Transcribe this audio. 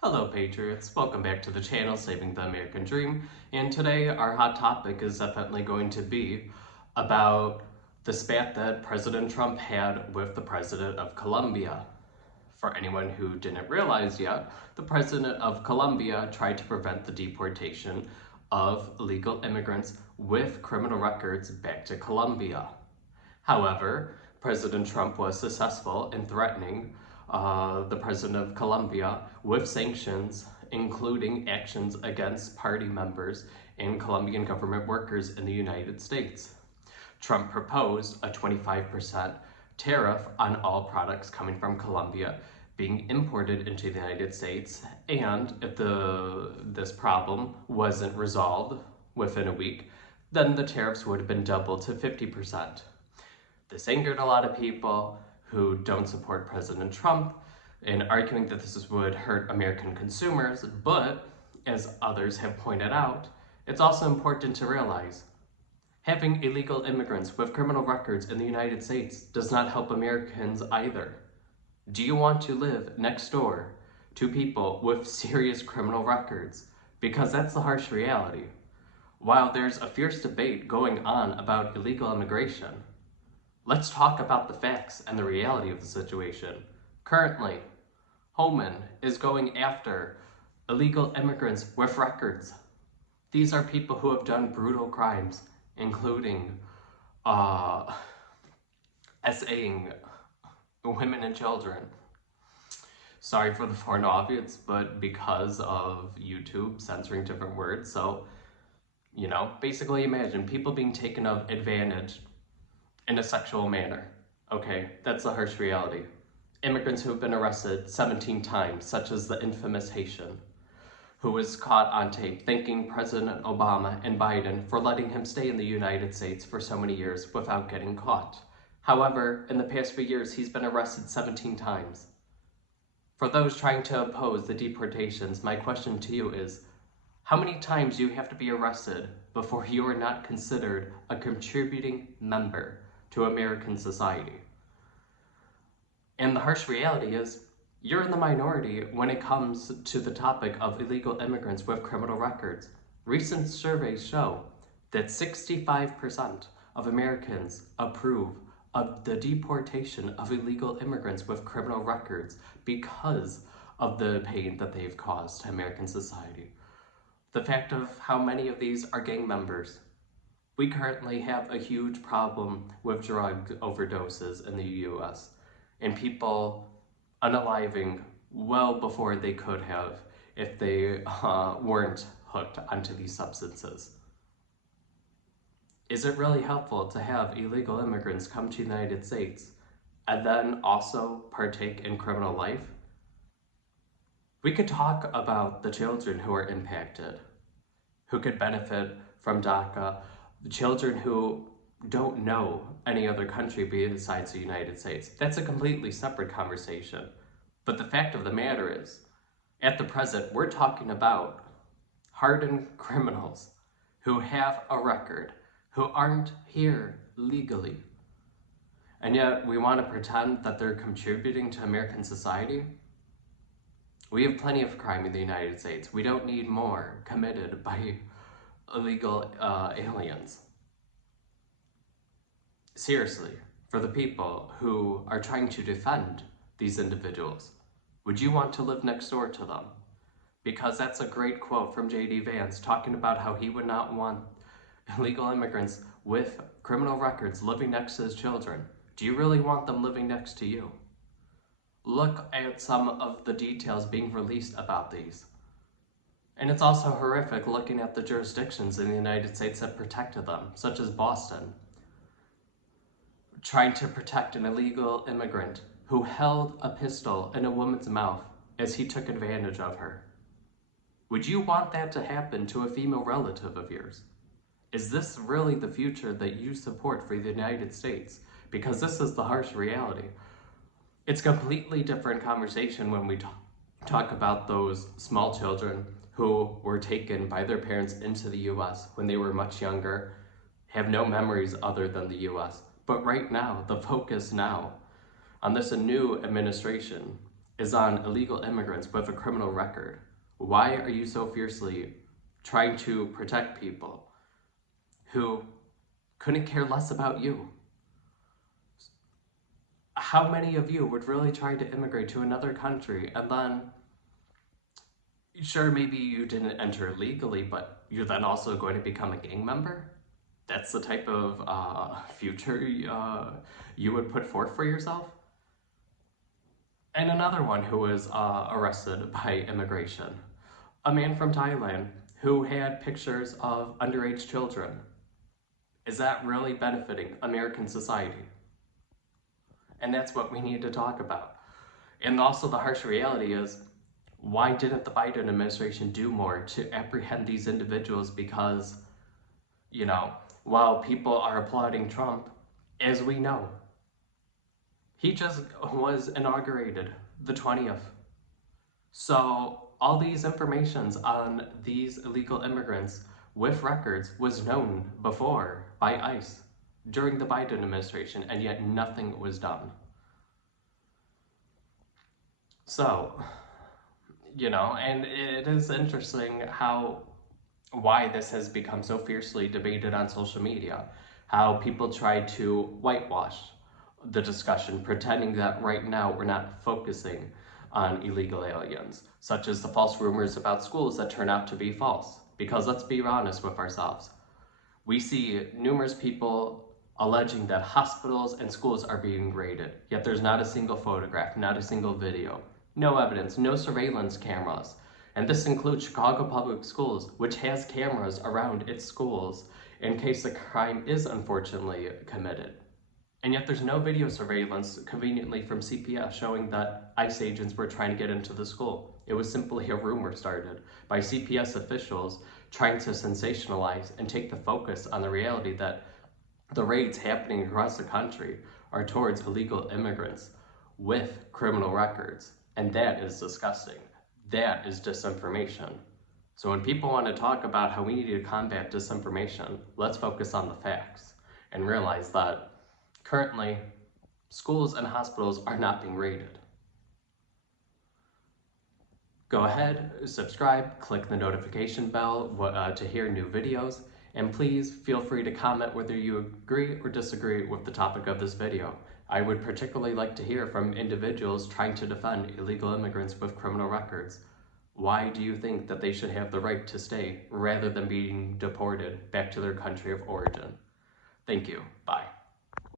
Hello Patriots, welcome back to the channel Saving the American Dream, and today our hot topic is definitely going to be about the spat that President Trump had with the President of Colombia. For anyone who didn't realize yet, the President of Colombia tried to prevent the deportation of illegal immigrants with criminal records back to Colombia. However, President Trump was successful in threatening the president of Colombia with sanctions, including actions against party members and Colombian government workers in the United States. Trump proposed a 25% tariff on all products coming from Colombia being imported into the United States, and if this problem wasn't resolved within a week, then the tariffs would have been doubled to 50%. This angered a lot of people who don't support President Trump and arguing that this would hurt American consumers, but as others have pointed out, it's also important to realize having illegal immigrants with criminal records in the United States does not help Americans either. Do you want to live next door to people with serious criminal records? Because that's the harsh reality. While there's a fierce debate going on about illegal immigration, let's talk about the facts and the reality of the situation. Currently, Homan is going after illegal immigrants with records. These are people who have done brutal crimes, including SAing women and children. Sorry for the foreign audience, but because of YouTube censoring different words, so, basically imagine people being taken advantage in a sexual manner. Okay, that's the harsh reality. Immigrants who have been arrested 17 times, such as the infamous Haitian, who was caught on tape thanking President Obama and Biden for letting him stay in the United States for so many years without getting caught. However, in the past few years, he's been arrested 17 times. For those trying to oppose the deportations, my question to you is, how many times do you have to be arrested before you are not considered a contributing member to American society? And the harsh reality is, you're in the minority when it comes to the topic of illegal immigrants with criminal records. Recent surveys show that 65% of Americans approve of the deportation of illegal immigrants with criminal records because of the pain that they've caused to American society. The fact of how many of these are gang members. We currently have a huge problem with drug overdoses in the US and people unaliving well before they could have if they weren't hooked onto these substances. Is it really helpful to have illegal immigrants come to the United States and then also partake in criminal life? We could talk about the children who are impacted, who could benefit from DACA, the children who don't know any other country besides the United States. That's a completely separate conversation. But the fact of the matter is, at the present, we're talking about hardened criminals who have a record, who aren't here legally. And yet we want to pretend that they're contributing to American society? We have plenty of crime in the United States. We don't need more committed by illegal aliens. Seriously, for the people who are trying to defend these individuals, would you want to live next door to them? Because that's a great quote from J.D. Vance talking about how he would not want illegal immigrants with criminal records living next to his children. Do you really want them living next to you? Look at some of the details being released about these. And it's also horrific looking at the jurisdictions in the United States that protected them, such as Boston, trying to protect an illegal immigrant who held a pistol in a woman's mouth as he took advantage of her. Would you want that to happen to a female relative of yours? Is this really the future that you support for the United States? Because this is the harsh reality. It's a completely different conversation when we talk about those small children who were taken by their parents into the US when they were much younger, have no memories other than the US. But right now, the focus now on this new administration is on illegal immigrants with a criminal record. Why are you so fiercely trying to protect people who couldn't care less about you? How many of you would really try to immigrate to another country and then, sure, maybe you didn't enter legally, but you're then also going to become a gang member? That's the type of future you would put forth for yourself? And another one who was arrested by immigration, a man from Thailand who had pictures of underage children. Is that really benefiting American society? And that's what we need to talk about. And also the harsh reality is, why didn't the Biden administration do more to apprehend these individuals? Because, while people are applauding Trump, as we know, he just was inaugurated the 20th. So all these informations on these illegal immigrants with records was known before by ICE during the Biden administration, and yet nothing was done. So, and it is interesting why this has become so fiercely debated on social media, how people try to whitewash the discussion, pretending that right now we're not focusing on illegal aliens, such as the false rumors about schools that turn out to be false. Because let's be honest with ourselves, we see numerous people alleging that hospitals and schools are being raided, yet there's not a single photograph, not a single video, no evidence, no surveillance cameras. And this includes Chicago Public Schools, which has cameras around its schools in case the crime is unfortunately committed. And yet there's no video surveillance conveniently from CPS showing that ICE agents were trying to get into the school. It was simply a rumor started by CPS officials trying to sensationalize and take the focus on the reality that the raids happening across the country are towards illegal immigrants with criminal records. And that is disgusting. That is disinformation. So when people want to talk about how we need to combat disinformation, let's focus on the facts and realize that currently, schools and hospitals are not being raided. Go ahead, subscribe, click the notification bell to hear new videos, and please feel free to comment whether you agree or disagree with the topic of this video. I would particularly like to hear from individuals trying to defend illegal immigrants with criminal records. Why do you think that they should have the right to stay rather than being deported back to their country of origin? Thank you. Bye.